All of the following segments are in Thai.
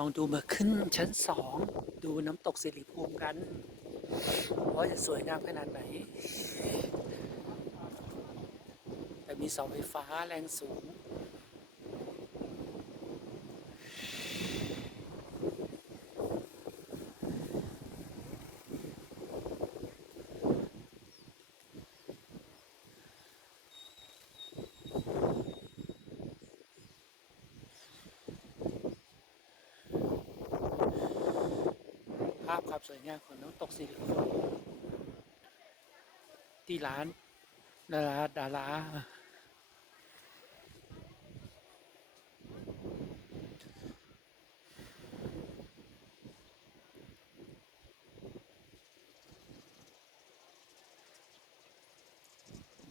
ลองดูมาขึ้นชั้นสองดูน้ำตกสิริภูมิกัน ว่าจะสวยงามขนาดไหน แต่มีเสาไฟฟ้าแรงสูง ภาพความสวยงามของน้ำตกสิริภูมิที่ร้านดาราดารา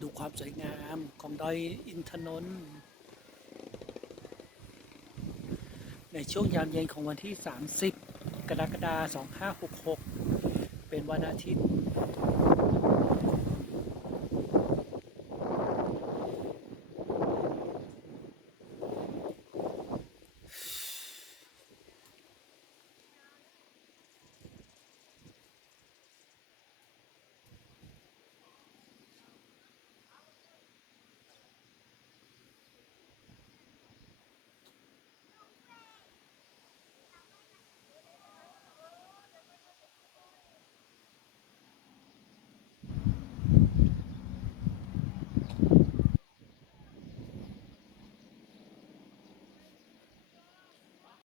ดูความสวยงามของดอยอินทนนท์ในช่วงยามเย็นของวันที่ 30 กรกฎาคม2566 เป็นวันอาทิตย์